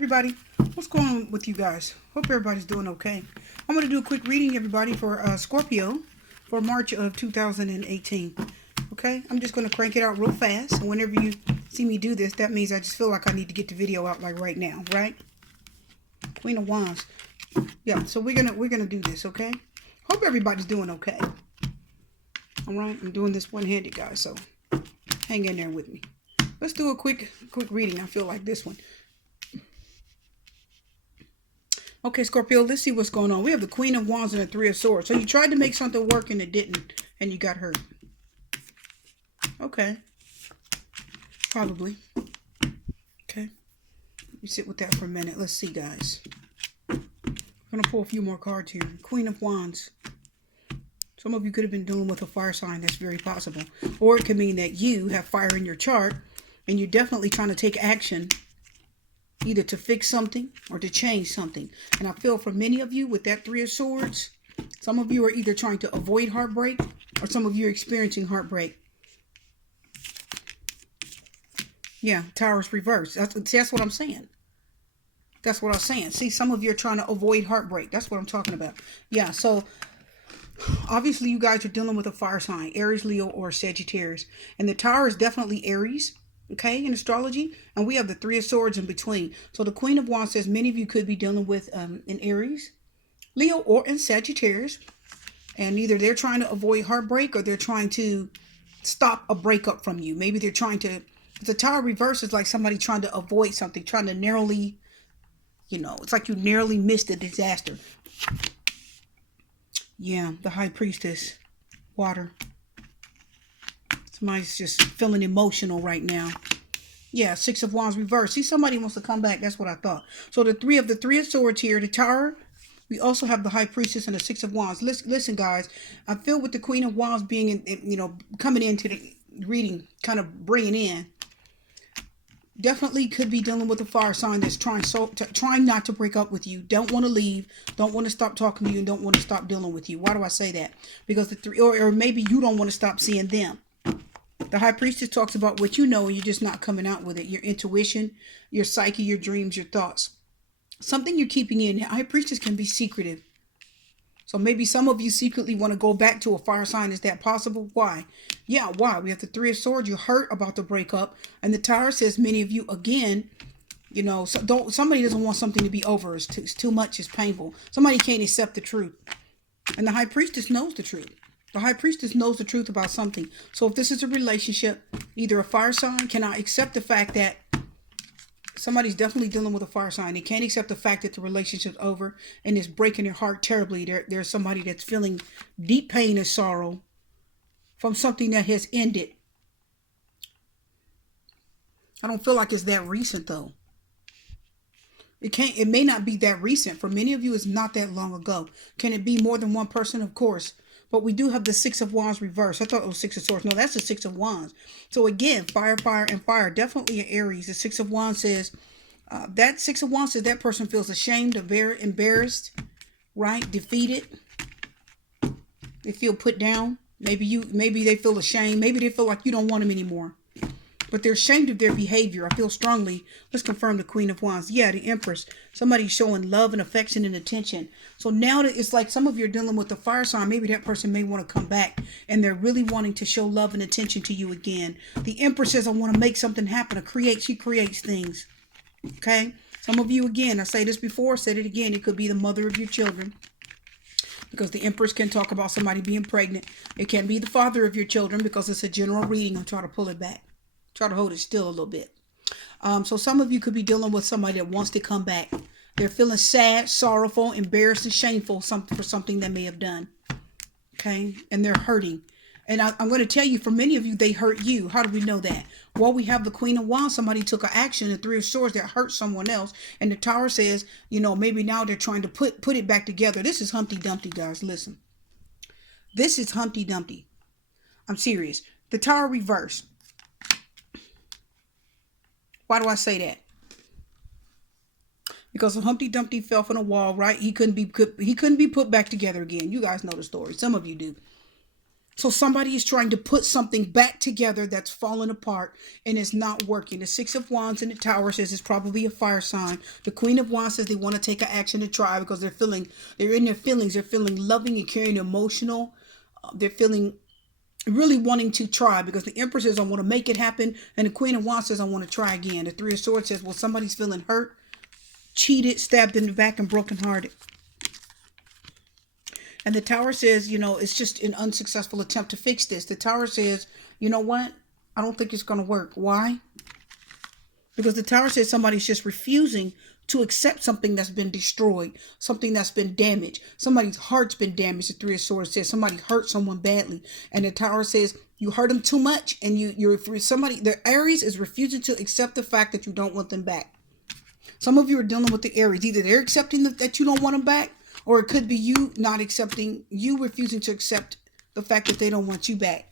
everybody. What's going on with you guys? Hope everybody's doing okay. I'm going to do a quick reading, everybody, for Scorpio for March of 2018. Okay? I'm just going to crank it out real fast. And whenever you see me do this, that means I just feel like I need to get the video out like right now, right? Queen of Wands. Yeah, so we're gonna do this, okay? Hope everybody's doing okay. All right, I'm doing this one-handed, guys, so hang in there with me. Let's do a quick reading. I feel like this one. Okay, Scorpio, let's see what's going on. We have the Queen of Wands and the Three of Swords. So you tried to make something work and it didn't, and you got hurt. Okay. Probably. Okay. You sit with that for a minute. Let's see, guys. I'm going to pull a few more cards here. Queen of Wands. Some of you could have been dealing with a fire sign. That's very possible. Or it could mean that you have fire in your chart and you're definitely trying to take action either to fix something or to change something. And I feel for many of you with that Three of Swords, some of you are either trying to avoid heartbreak or some of you are experiencing heartbreak. Yeah, Tower's reversed. That's what I'm saying. That's what I'm saying. See, some of you are trying to avoid heartbreak. That's what I'm talking about. Yeah, so obviously you guys are dealing with a fire sign, Aries, Leo, or Sagittarius. And the Tower is definitely Aries, okay, in astrology. And we have the Three of Swords in between. So the Queen of Wands says many of you could be dealing with an Aries, Leo, or in Sagittarius. And either they're trying to avoid heartbreak or they're trying to stop a breakup from you. Maybe they're trying to... The Tower reverse is like somebody trying to avoid something, trying to narrowly... You know, it's like you narrowly missed a disaster. Yeah, the High Priestess. Water. Somebody's just feeling emotional right now. Yeah, Six of Wands reversed. See, somebody wants to come back. That's what I thought. So the Three of Swords here, the Tower. We also have the High Priestess and the Six of Wands. Listen, guys. I feel with the Queen of Wands being, coming into the reading, kind of bringing in. Definitely could be dealing with a fire sign that's trying not to break up with you. Don't want to leave. Don't want to stop talking to you. And don't want to stop dealing with you. Why do I say that? Because the three, or maybe you don't want to stop seeing them. The High Priestess talks about what you know and you're just not coming out with it. Your intuition, your psyche, your dreams, your thoughts. Something you're keeping in. The High Priestess can be secretive. So maybe some of you secretly want to go back to a fire sign. Is that possible? Why? Yeah, why? We have the Three of Swords. You're hurt about the breakup. And the Tower says many of you, again, somebody doesn't want something to be over. It's too much. It's painful. Somebody can't accept the truth. And the High Priestess knows the truth. The High Priestess knows the truth about something. So if this is a relationship, either a fire sign cannot accept the fact that somebody's definitely dealing with a fire sign. They can't accept the fact that the relationship's over and it's breaking their heart terribly. There's somebody that's feeling deep pain and sorrow from something that has ended. I don't feel like it's that recent though. It may not be that recent. For many of you, it's not that long ago. Can it be more than one person? Of course. But we do have the Six of Wands reversed. I thought it was Six of Swords. No, that's the Six of Wands. So again, fire, fire, and fire. Definitely an Aries. The Six of Wands says, that Six of Wands says that person feels ashamed, very embarrassed, right? Defeated. They feel put down. Maybe they feel ashamed. Maybe they feel like you don't want them anymore. But they're ashamed of their behavior. I feel strongly. Let's confirm the Queen of Wands. Yeah, the Empress. Somebody showing love and affection and attention. So now that it's like some of you are dealing with the fire sign, maybe that person may want to come back and they're really wanting to show love and attention to you again. The Empress says, I want to make something happen. She creates things. Okay? Some of you, again, I say this before, said it again. It could be the mother of your children. Because the Empress can talk about somebody being pregnant. It can be the father of your children because it's a general reading. I'm trying to pull it back. Try to hold it still a little bit. So some of you could be dealing with somebody that wants to come back. They're feeling sad, sorrowful, embarrassed, and shameful for something they may have done. Okay? And they're hurting. And I'm going to tell you, for many of you, they hurt you. How do we know that? Well, we have the Queen of Wands. Somebody took an action, the Three of Swords that hurt someone else. And the Tower says, maybe now they're trying to put it back together. This is Humpty Dumpty, guys. Listen. This is Humpty Dumpty. I'm serious. The Tower reversed. Why do I say that? Because when Humpty Dumpty fell from the wall, right? He couldn't be put back together again. You guys know the story. Some of you do. So somebody is trying to put something back together that's fallen apart and it's not working. The Six of Wands in the Tower says it's probably a fire sign. The Queen of Wands says they want to take an action to try because they're in their feelings. They're feeling loving and caring, emotional. They're feeling really wanting to try because the Empress says, I want to make it happen. And the Queen of Wands says, I want to try again. The Three of Swords says, well, somebody's feeling hurt, cheated, stabbed in the back, and brokenhearted. And the Tower says, it's just an unsuccessful attempt to fix this. The Tower says, you know what? I don't think it's going to work. Why? Because the Tower says somebody's just refusing to accept something that's been destroyed, something that's been damaged. Somebody's heart's been damaged. The Three of Swords says somebody hurt someone badly. And the Tower says you hurt them too much. And the Aries is refusing to accept the fact that you don't want them back. Some of you are dealing with the Aries. Either they're accepting that you don't want them back, or it could be you refusing to accept the fact that they don't want you back.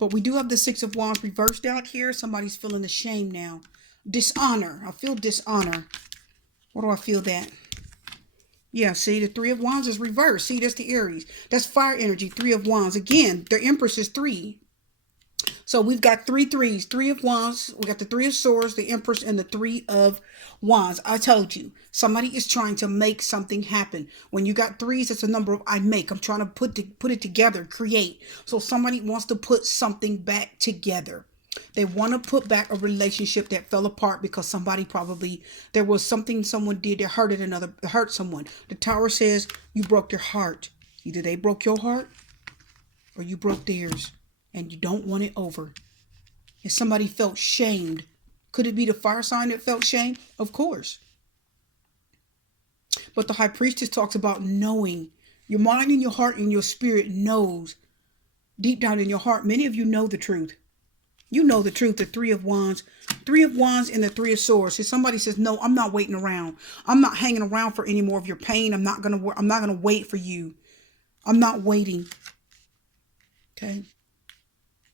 But we do have the Six of Wands reversed out here. Somebody's feeling the shame now. Dishonor. I feel dishonor. What do I feel that? Yeah, see, the Three of Wands is reversed. See, that's the Aries. That's fire energy, Three of Wands. Again, the Empress is 3. So we've got 3 threes, Three of Wands. We got the Three of Swords, the Empress, and the Three of Wands. I told you, somebody is trying to make something happen. When you got threes, it's a number of I make. I'm trying to put it together, create. So somebody wants to put something back together. They want to put back a relationship that fell apart because there was something someone did that hurt someone. The Tower says you broke their heart. Either they broke your heart or you broke theirs. And you don't want it over. If somebody felt shamed, could it be the fire sign that felt shame? Of course. But the High Priestess talks about knowing. Your mind and your heart and your spirit knows. Deep down in your heart, many of you know the truth. You know the truth, the Three of Wands. Three of Wands and the Three of Swords. If somebody says, no, I'm not waiting around. I'm not hanging around for any more of your pain. I'm not gonna wait for you. I'm not waiting. Okay.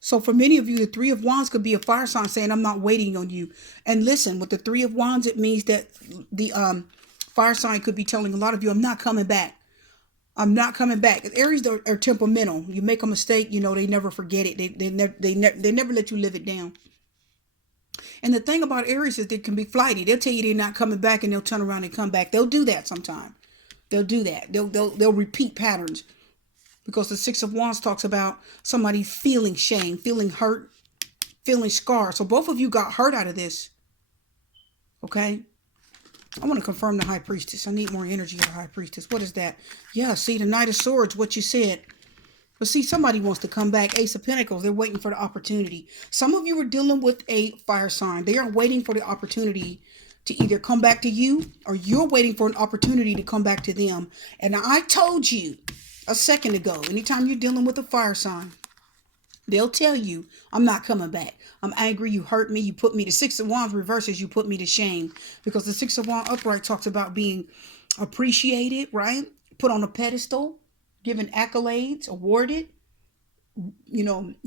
So for many of you, the Three of Wands could be a fire sign saying, I'm not waiting on you. And listen, with the Three of Wands, it means that the fire sign could be telling a lot of you, I'm not coming back. I'm not coming back. Aries are temperamental. You make a mistake, they never forget it. They never let you live it down. And the thing about Aries is they can be flighty. They'll tell you they're not coming back and they'll turn around and come back. They'll do that sometime. They'll do that. They'll repeat patterns. Because the Six of Wands talks about somebody feeling shame, feeling hurt, feeling scarred. So both of you got hurt out of this. Okay? I want to confirm the High Priestess. I need more energy of the High Priestess. What is that? Yeah, see, the Knight of Swords, what you said. But see, somebody wants to come back. Ace of Pentacles, they're waiting for the opportunity. Some of you are dealing with a fire sign. They are waiting for the opportunity to either come back to you or you're waiting for an opportunity to come back to them. And I told you a second ago, anytime you're dealing with a fire sign, they'll tell you, I'm not coming back. I'm angry. You hurt me. You put me. The Six of Wands reverses, you put me to shame. Because the Six of Wands upright talks about being appreciated, right? Put on a pedestal, given accolades, awarded,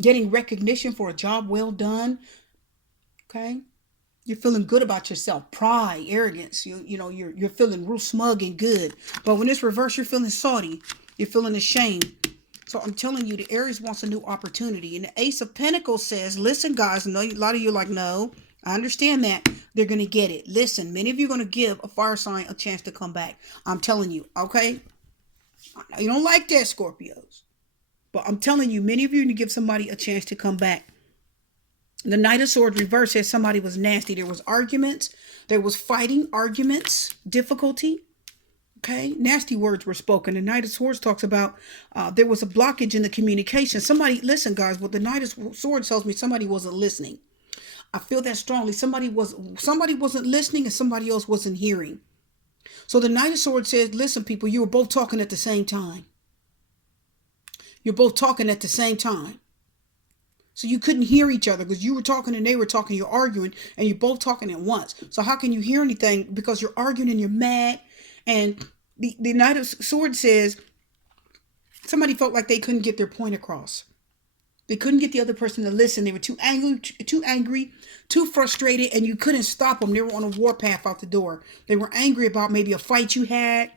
getting recognition for a job well done. Okay? You're feeling good about yourself. Pride, arrogance. You're feeling real smug and good. But when it's reversed, you're feeling salty. You're feeling ashamed. So I'm telling you, the Aries wants a new opportunity. And the Ace of Pentacles says, listen, guys, I know a lot of you are like, no, I understand that. They're going to get it. Listen, many of you are going to give a fire sign a chance to come back. I'm telling you, okay? You don't like that, Scorpios. But I'm telling you, many of you are going to give somebody a chance to come back. The Knight of Swords reverse says somebody was nasty. There was arguments. There was fighting, arguments, difficulty. Okay, nasty words were spoken. The Knight of Swords talks about there was a blockage in the communication. Somebody, listen, guys, what the Knight of Swords tells me, somebody wasn't listening. I feel that strongly. Somebody wasn't listening and somebody else wasn't hearing. So the Knight of Swords says, listen, people, you were both talking at the same time. You're both talking at the same time. So you couldn't hear each other because you were talking and they were talking, you're arguing, and you're both talking at once. So how can you hear anything? Because you're arguing and you're mad. And the Knight of Swords says somebody felt like they couldn't get their point across. They couldn't get the other person to listen. They were too angry, too frustrated, and you couldn't stop them. They were on a warpath out the door. They were angry about maybe a fight you had.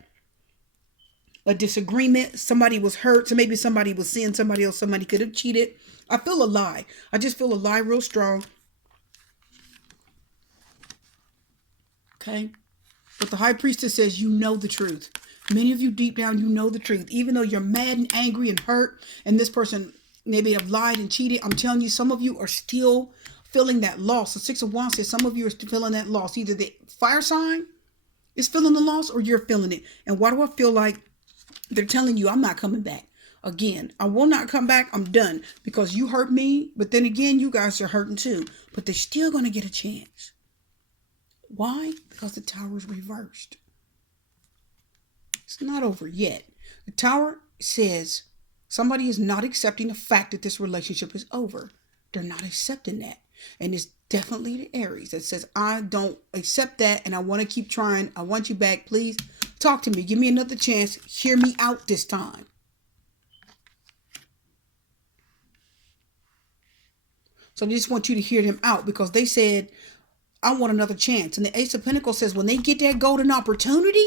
a disagreement. Somebody was hurt. So maybe somebody was seeing somebody else. Somebody could have cheated. I feel a lie. I just feel a lie real strong. Okay. But the high priestess says you know the truth. Many of you deep down, you know the truth. Even though you're mad and angry and hurt, and this person maybe have lied and cheated, I'm telling you, some of you are still feeling that loss. The Six of Wands says some of you are still feeling that loss. Either the fire sign is feeling the loss or you're feeling it. And why do I feel like they're telling you I'm not coming back? Again, I will not come back. I'm done because you hurt me. But then again, you guys are hurting too. But they're still going to get a chance. Why? Because the tower is reversed. It's not over yet. The tower says somebody is not accepting the fact that this relationship is over. They're not accepting that. And it's definitely the Aries that says, I don't accept that and I want to keep trying. I want you back. Please talk to me. Give me another chance. Hear me out this time. So I just want you to hear them out because they said, I want another chance. And the Ace of Pentacles says when they get that golden opportunity,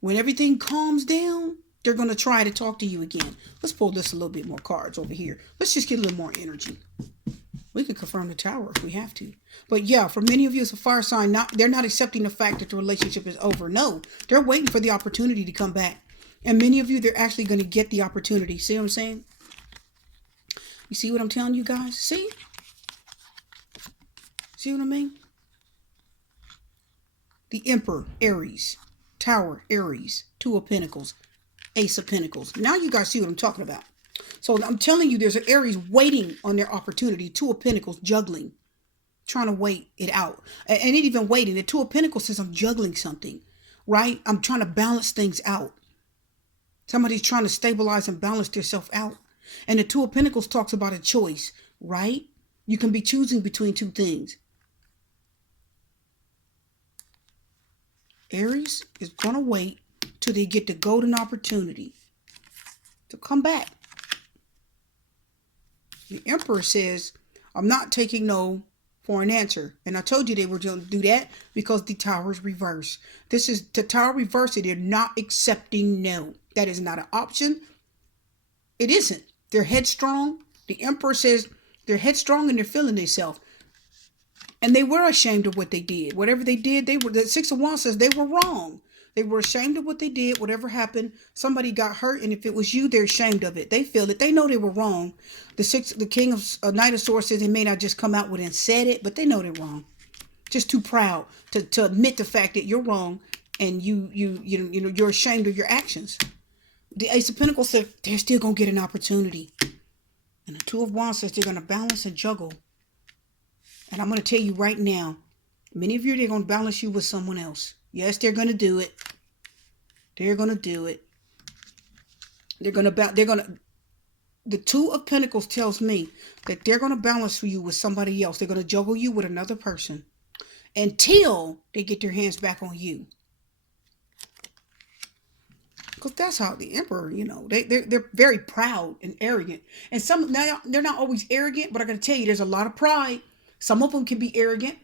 when everything calms down, they're going to try to talk to you again. Let's pull this a little bit more cards over here. Let's just get a little more energy. We can confirm the tower if we have to. But yeah, for many of you, it's a fire sign. They're not accepting the fact that the relationship is over. No, they're waiting for the opportunity to come back. And many of you, they're actually going to get the opportunity. See what I'm saying? You see what I'm telling you guys? See? See what I mean? The Emperor, Aries. Tower, Aries. Two of Pentacles. Ace of Pentacles. Now you guys see what I'm talking about. So I'm telling you, there's an Aries waiting on their opportunity. Two of Pentacles, juggling. Trying to wait it out. And it even waiting. The Two of Pentacles says I'm juggling something. Right? I'm trying to balance things out. Somebody's trying to stabilize and balance themselves out. And the Two of Pentacles talks about a choice. Right? You can be choosing between two things. Aries is going to wait till they get the golden opportunity to come back. The Emperor says, I'm not taking no for an answer. And I told you they were going to do that because the tower is reversed. This is the tower reversed. They're not accepting no. That is not an option. It isn't. They're headstrong. The Emperor says they're headstrong and they're feeling themselves. And they were ashamed of what they did. Whatever they did, the Six of Wands says they were wrong. They were ashamed of what they did. Whatever happened, somebody got hurt. And if it was you, they're ashamed of it. They feel it. They know they were wrong. The King of Knight of Swords says they may not just come out with and said it, but they know they're wrong. Just too proud to admit the fact that you're wrong. And you're ashamed of your actions. The Ace of Pentacles said they're still going to get an opportunity. And the Two of Wands says they're going to balance and juggle. And I'm going to tell you right now, many of you, they're going to balance you with someone else. Yes, they're going to do it. They're going to do it. The Two of Pentacles tells me that they're going to balance you with somebody else. They're going to juggle you with another person until they get their hands back on you. Because that's how the Emperor, they're very proud and arrogant. And they're not always arrogant, but I got to tell you, there's a lot of pride. Some of them can be arrogant,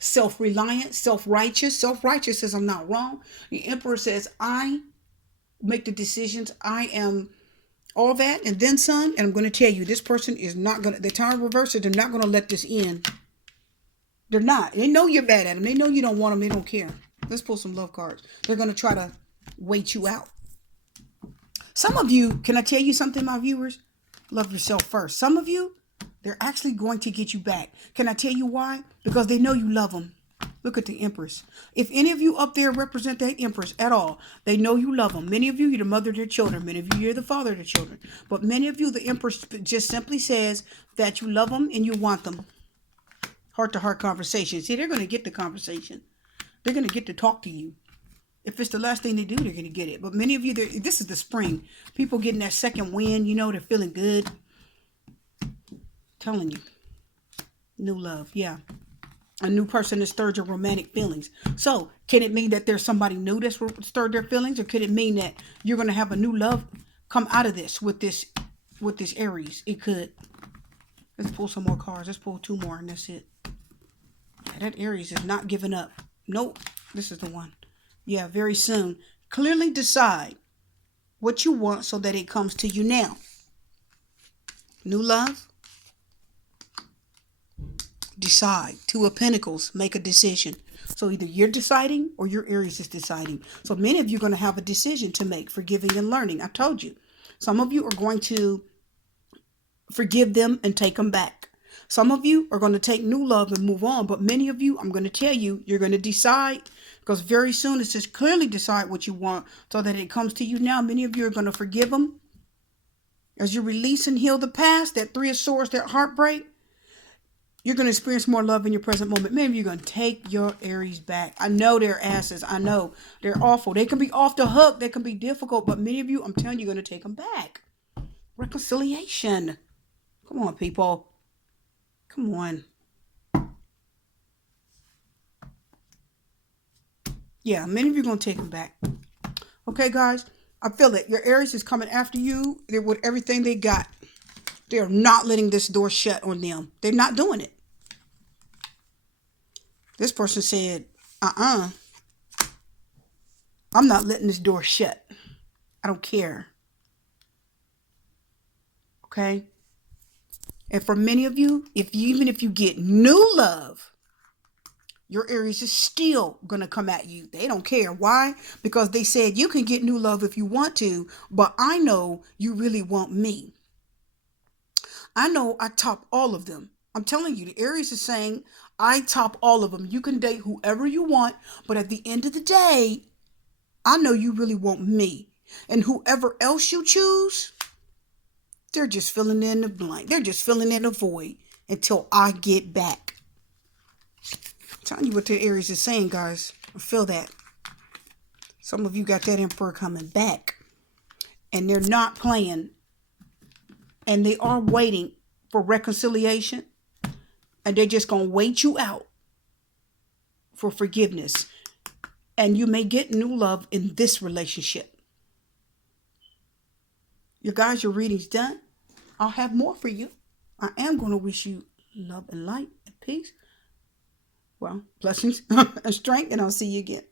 self-reliant, self-righteous. Self-righteous says I'm not wrong. The Emperor says I make the decisions. I am all that and then some. And I'm going to tell you, this person is not going to, the Tower Reversal, they're not going to let this end. They're not. They know you're bad at them. They know you don't want them. They don't care. Let's pull some love cards. They're going to try to wait you out. Some of you, can I tell you something, my viewers? Love yourself first. Some of you, they're actually going to get you back. Can I tell you why? Because they know you love them. Look at the Empress. If any of you up there represent that Empress at all, they know you love them. Many of you, you're the mother of their children. Many of you, you're the father of their children. But many of you, the Empress just simply says that you love them and you want them. Heart-to-heart conversation. See, they're going to get the conversation. They're going to get to talk to you. If it's the last thing they do, they're going to get it. But many of you, this is the spring. People getting that second wind, they're feeling good. Telling you. New love, yeah. A new person has stirred your romantic feelings. So, can it mean that there's somebody new that's stirred their feelings? Or could it mean that you're going to have a new love come out of this with this Aries? It could. Let's pull some more cards. Let's pull two more and that's it. Yeah, that Aries is not giving up. Nope. This is the one. Yeah, very soon. clearly decide what you want so that it comes to you now. New love. Decide. Two of Pentacles. Make a decision. So either you're deciding or your Aries is deciding. So many of you are going to have a decision to make, forgiving and learning. I told you. Some of you are going to forgive them and take them back. Some of you are going to take new love and move on. But many of you, I'm going to tell you, you're going to decide. Because very soon it says clearly decide what you want so that it comes to you now. Many of you are going to forgive them. As you release and heal the past, that Three of Swords, that heartbreak, you're going to experience more love in your present moment. Many of you are going to take your Aries back. I know they're asses. I know they're awful. They can be off the hook. They can be difficult. But many of you, I'm telling you, you're going to take them back. Reconciliation. Come on, people. Come on. Yeah, many of you are going to take them back. Okay, guys? I feel it. Your Aries is coming after you. They're with everything they got. They're not letting this door shut on them. They're not doing it. This person said, I'm not letting this door shut. I don't care. Okay? And for many of you, even if you get new love, your Aries is still going to come at you. They don't care. Why? Because they said you can get new love if you want to, but I know you really want me. I know I top all of them. I'm telling you, the Aries is saying, I top all of them. You can date whoever you want, but at the end of the day, I know you really want me. And whoever else you choose, they're just filling in the blank. They're just filling in the void until I get back. I'm telling you what the Aries is saying, guys. I feel that. Some of you got that Emperor coming back. And they're not playing. And they are waiting for reconciliation. And they're just going to wait you out for forgiveness. And you may get new love in this relationship. You guys, your reading's done. I'll have more for you. I am going to wish you love and light and peace. Well, blessings and strength. And I'll see you again.